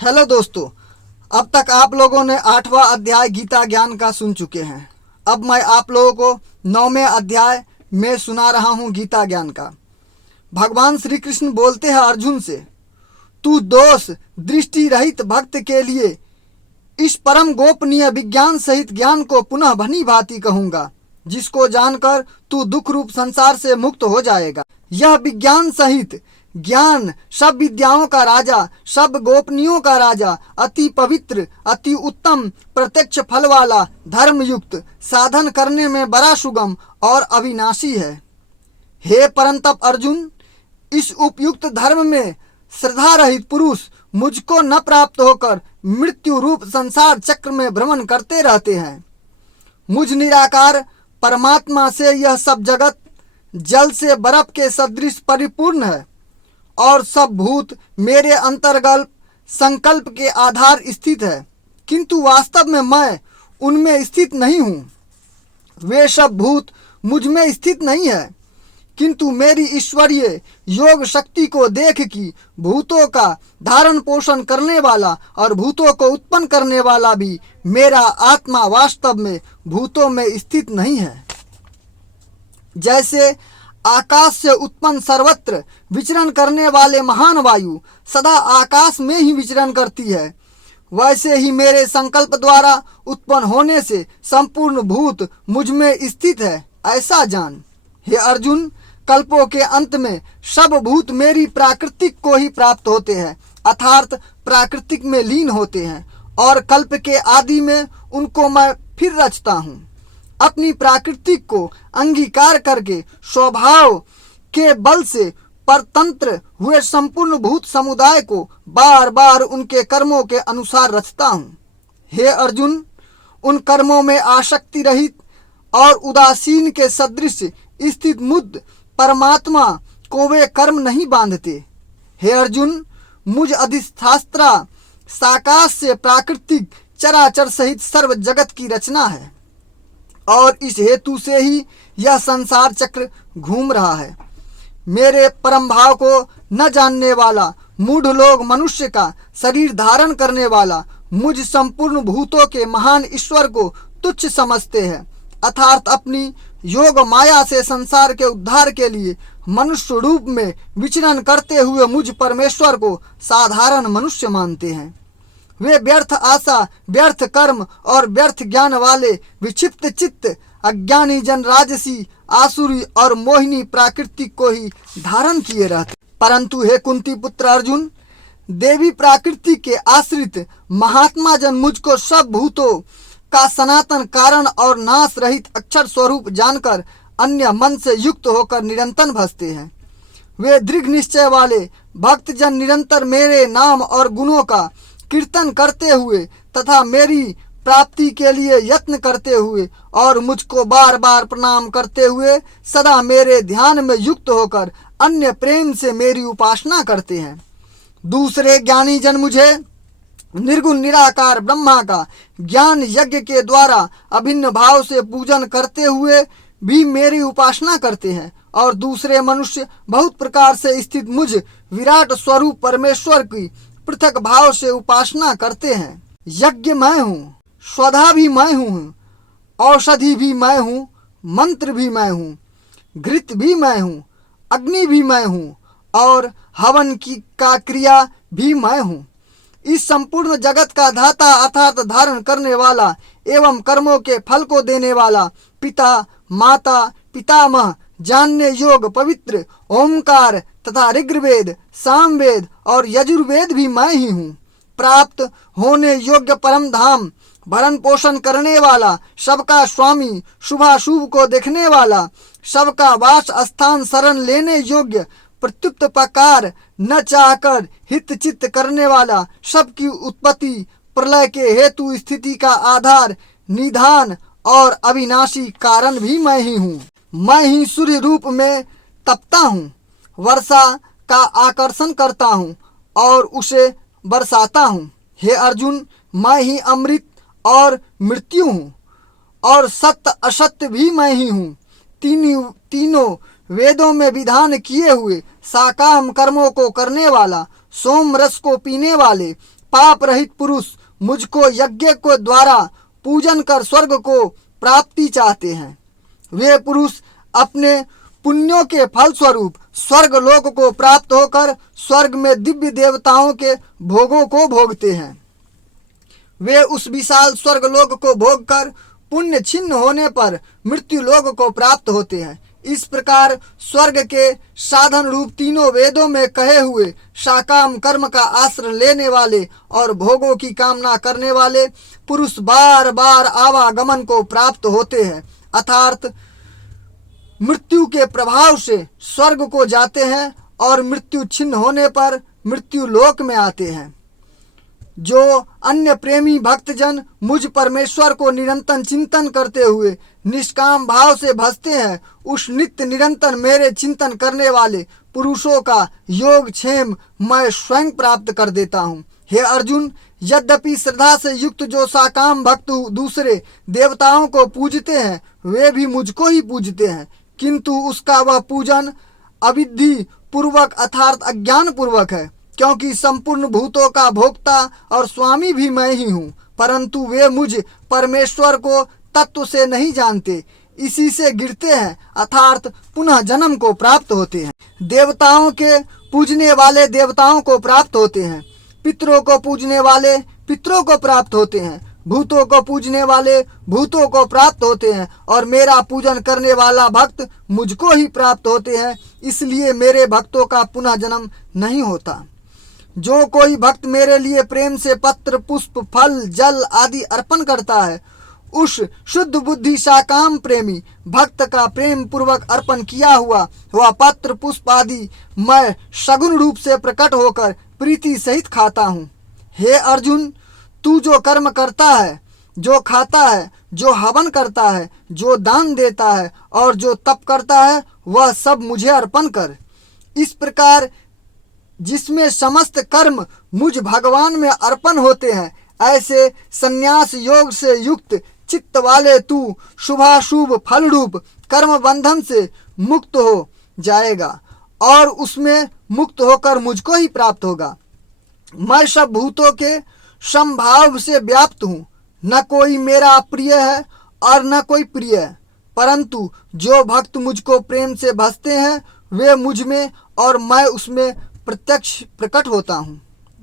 Hello दोस्तों, अब तक आप लोगों ने 8वां अध्याय गीता ज्ञान का सुन चुके हैं। अब मैं आप लोगों को 9वें अध्याय में सुना रहा हूँ गीता ज्ञान का। भगवान श्री कृष्ण बोलते हैं अर्जुन से, तू दोष दृष्टि रहित भक्त के लिए इस परम गोपनीय विज्ञान सहित ज्ञान को पुनः भली भांति कहूँगा, जिसको जानकर तू दुख रूप संसार से मुक्त हो जाएगा। यह विज्ञान सहित ज्ञान सब विद्याओं का राजा, सब गोपनीयों का राजा, अति पवित्र, अति उत्तम, प्रत्यक्ष फल वाला, धर्मयुक्त, साधन करने में बड़ा सुगम और अविनाशी है। हे परंतप अर्जुन, इस उपयुक्त धर्म में श्रद्धा रहित पुरुष मुझको न प्राप्त होकर मृत्यु रूप संसार चक्र में भ्रमण करते रहते हैं। मुझ निराकार परमात्मा से यह सब जगत जल से बर्फ के सदृश परिपूर्ण है और सब भूत मेरे अंतर्गत संकल्प के आधार स्थित है, किंतु वास्तव में मैं उनमें स्थित नहीं हूँ। वे सब भूत मुझ में स्थित नहीं है, किंतु मेरी ईश्वरीय योग शक्ति को देख कि भूतों का धारण पोषण करने वाला और भूतों को उत्पन्न करने वाला भी मेरा आत्मा वास्तव में भूतों में स्थित नहीं है। जैसे आकाश से उत्पन्न सर्वत्र विचरण करने वाले महान वायु सदा आकाश में ही विचरण करती है, वैसे ही मेरे संकल्प द्वारा उत्पन्न होने से संपूर्ण भूत मुझ में स्थित है, ऐसा जान। हे अर्जुन, कल्पों के अंत में सब भूत मेरी प्राकृतिक को ही प्राप्त होते हैं, अर्थात प्राकृतिक में लीन होते हैं, और कल्प के आदि में उनको मैं फिर रचता हूँ। अपनी प्राकृतिक को अंगीकार करके स्वभाव के बल से परतंत्र हुए संपूर्ण भूत समुदाय को बार बार उनके कर्मों के अनुसार रचता हूँ। हे अर्जुन, उन कर्मों में आसक्ति रहित और उदासीन के सदृश स्थित मुद्द परमात्मा को वे कर्म नहीं बांधते। हे अर्जुन, मुझ अधिष्ठात्रा साकाश से प्राकृतिक चराचर सहित सर्व जगत की रचना है और इस हेतु से ही यह संसार चक्र घूम रहा है। मेरे परम भाव को न जानने वाला मूढ़ लोग मनुष्य का शरीर धारण करने वाला मुझ संपूर्ण भूतों के महान ईश्वर को तुच्छ समझते हैं, अर्थात अपनी योग माया से संसार के उद्धार के लिए मनुष्य रूप में विचरण करते हुए मुझ परमेश्वर को साधारण मनुष्य मानते हैं। वे व्यर्थ आशा, व्यर्थ कर्म और व्यर्थ ज्ञान वाले विक्षिप्त चित्त अज्ञानी जन राजसी, आसुरी और मोहिनी प्राकृतिक को ही धारण किए रहते। परंतु हे कुंती पुत्र अर्जुन, देवी प्राकृति के आश्रित महात्मा जन मुझको सब भूतों का सनातन कारण और नाश रहित अक्षर स्वरूप जानकर अन्य मन से युक्त होकर निरंतर भजते हैं। वे दृढ़ निश्चय वाले भक्त जन निरंतर मेरे नाम और गुणों का कीर्तन करते हुए तथा मेरी प्राप्ति के लिए यत्न करते हुए और मुझको बार बार प्रणाम करते हुए सदा मेरे ध्यान में युक्त होकर अन्य प्रेम से मेरी उपासना करते हैं। दूसरे ज्ञानी जन मुझे निर्गुण निराकार ब्रह्मा का ज्ञान यज्ञ के द्वारा अभिन्न भाव से पूजन करते हुए भी मेरी उपासना करते हैं, और दूसरे मनुष्य बहुत प्रकार से स्थित मुझ विराट स्वरूप परमेश्वर की पृथक भाव से उपासना करते हैं। यज्ञ मैं हूँ, स्वधा भी मैं हूँ, औषधि भी मैं हूँ, मंत्र भी मैं हूँ, घृत भी मैं हूँ, अग्नि भी मैं हूँ और हवन की का क्रिया भी मैं हूँ। इस संपूर्ण जगत का धाता अर्थात धारण करने वाला एवं कर्मों के फल को देने वाला पिता, माता, पितामह, जानने योग पवित्र ओमकार तथा ऋग्वेद, सामवेद और यजुर्वेद भी मैं ही हूँ। प्राप्त होने योग्य परम धाम, भरण पोषण करने वाला, सबका स्वामी, शुभाशुभ को देखने वाला, सबका वास स्थान शरण लेने योग्य, प्रत्युत प्रकार न चाहकर हित चित्त करने वाला, सबकी उत्पत्ति प्रलय के हेतु स्थिति का आधार, निधान और अविनाशी कारण भी मैं ही हूँ। मैं ही सूर्य रूप में तपता हूँ, वर्षा का आकर्षण करता हूँ और उसे बरसाता हूँ। हे अर्जुन, मैं ही अमृत और मृत्यु हूँ और सत्य असत्य भी मैं ही हूँ। तीनों वेदों में विधान किए हुए साकाम कर्मों को करने वाला, सोम रस को पीने वाले, पाप रहित पुरुष मुझको यज्ञ को द्वारा पूजन कर स्वर्ग को प्राप्ति चाहते हैं। वे पुरुष अपने पुण्यों के फलस्वरूप स्वर्ग लोक को प्राप्त होकर स्वर्ग में दिव्य देवताओं के भोगों को भोगते हैं। वे उस विशाल स्वर्ग लोक को भोगकर पुण्य छिन्न होने पर मृत्यु लोक को प्राप्त होते हैं। इस प्रकार स्वर्ग के साधन रूप तीनों वेदों में कहे हुए साकाम कर्म का आश्रय लेने वाले और भोगों की कामना करने वाले पुरुष बार बार आवागमन को प्राप्त होते हैं, अर्थात मृत्यु के प्रभाव से स्वर्ग को जाते हैं और मृत्यु छिन्न होने पर मृत्यु लोक में आते हैं। जो अन्य प्रेमी भक्तजन मुझ परमेश्वर को निरंतर चिंतन करते हुए निष्काम भाव से भजते हैं, उस नित्य निरंतर मेरे चिंतन करने वाले पुरुषों का योग क्षेम मैं स्वयं प्राप्त कर देता हूँ। हे अर्जुन, यद्यपि श्रद्धा से युक्त जो साकाम भक्त दूसरे देवताओं को पूजते हैं वे भी मुझको ही पूजते हैं, किंतु उसका वह पूजन अविधि पूर्वक अर्थात अज्ञान पूर्वक है, क्योंकि संपूर्ण भूतों का भोक्ता और स्वामी भी मैं ही हूँ, परंतु वे मुझ परमेश्वर को तत्व से नहीं जानते, इसी से गिरते हैं अर्थात पुनः जन्म को प्राप्त होते हैं। देवताओं के पूजने वाले देवताओं को प्राप्त होते हैं, पितरों को पूजने वाले पितरों को प्राप्त होते हैं, भूतों को पूजने वाले भूतों को प्राप्त होते हैं और मेरा पूजन करने वाला भक्त मुझको ही प्राप्त होते हैं। इसलिए मेरे भक्तों का पुनः जन्म नहीं होता। जो कोई भक्त मेरे लिए प्रेम से पत्र पुष्प फल जल आदि अर्पण करता है, उस शुद्ध बुद्धि साकाम प्रेमी भक्त का प्रेम पूर्वक अर्पण किया हुआ वह पत्र पुष्प आदि मैं सगुण रूप से प्रकट होकर प्रीति सहित खाता हूँ। हे अर्जुन, तू जो कर्म करता है, जो खाता है, जो हवन करता है, जो दान देता है और जो तप करता है, वह सब मुझे अर्पण कर। इस प्रकार जिसमें समस्त कर्म मुझ भगवान में अर्पण होते हैं, ऐसे संन्यास योग से युक्त चित्त वाले तू शुभाशुभ फल रूप कर्म बंधन से मुक्त हो जाएगा और उसमें मुक्त होकर मुझको ही प्राप्त होगा। मैं सब भूतों के समभाव से व्याप्त हूँ, न कोई मेरा प्रिय है और न कोई प्रिय है, परंतु जो भक्त मुझको प्रेम से भजते हैं वे मुझ में और मैं उसमें प्रत्यक्ष प्रकट होता हूँ।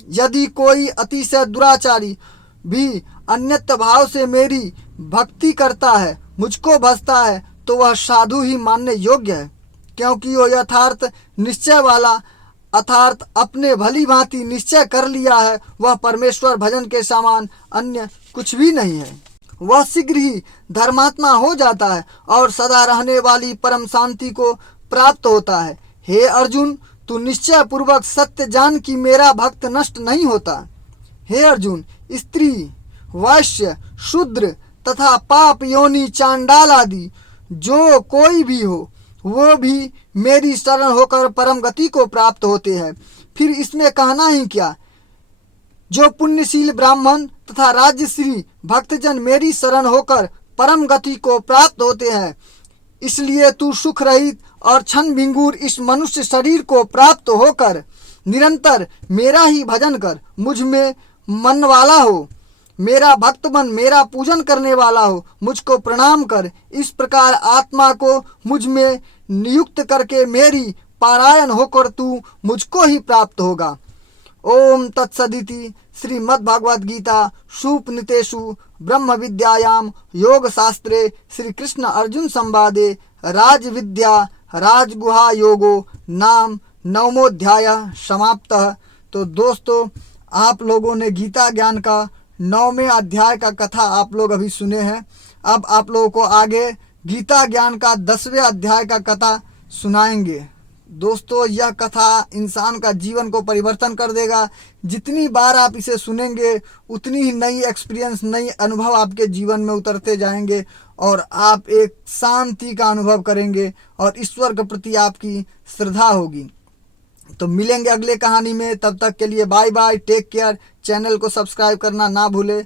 यदि कोई अतिशय दुराचारी भी अन्यत भाव से मेरी भक्ति करता है, मुझको भजता है, तो वह साधु ही मानने योग्य है, क्योंकि वह यथार्थ निश्चय वाला अर्थात अपने भली भांति निश्चय कर लिया है वह परमेश्वर भजन के समान अन्य कुछ भी नहीं है। वह शीघ्र ही धर्मात्मा हो जाता है और सदा रहने वाली परम शांति को प्राप्त होता है। हे अर्जुन, तू निश्चय पूर्वक सत्य जान कि मेरा भक्त नष्ट नहीं होता। हे अर्जुन, स्त्री वैश्य शूद्र तथा पाप योनि चांडाल आदि जो कोई भी हो वो भी मेरी शरण होकर परम गति को प्राप्त होते हैं। फिर इसमें कहना ही क्या, जो पुण्यशील ब्राह्मण तथा राजश्री भक्तजन मेरी शरण होकर परम गति को प्राप्त होते हैं। इसलिए तू सुख रहित और क्षण भिंगुर इस मनुष्य शरीर को प्राप्त होकर निरंतर मेरा ही भजन कर, मुझ में मन वाला हो, मेरा भक्त बन, मेरा पूजन करने वाला हो, मुझको प्रणाम कर। इस प्रकार आत्मा को मुझ में नियुक्त करके मेरी पारायण होकर तू मुझको ही प्राप्त होगा। ओम तत्सदिति श्रीमद्भगवद गीता सुपनिषु ब्रह्म विद्यायाम योग शास्त्रे श्री कृष्ण अर्जुन संवादे राज विद्या राजगुहा योगो नाम नवमोध्याय समाप्तः। तो दोस्तों, आप लोगों ने गीता ज्ञान का 9वें अध्याय का कथा आप लोग अभी सुने हैं। अब आप लोगों को आगे गीता ज्ञान का 10वें अध्याय का कथा सुनाएंगे। दोस्तों, यह कथा इंसान का जीवन को परिवर्तन कर देगा। जितनी बार आप इसे सुनेंगे उतनी ही नई एक्सपीरियंस, नई अनुभव आपके जीवन में उतरते जाएंगे और आप एक शांति का अनुभव करेंगे और ईश्वर के प्रति आपकी श्रद्धा होगी। तो मिलेंगे अगले कहानी में, तब तक के लिए bye bye, take care. Channel को सब्सक्राइब करना ना भूले।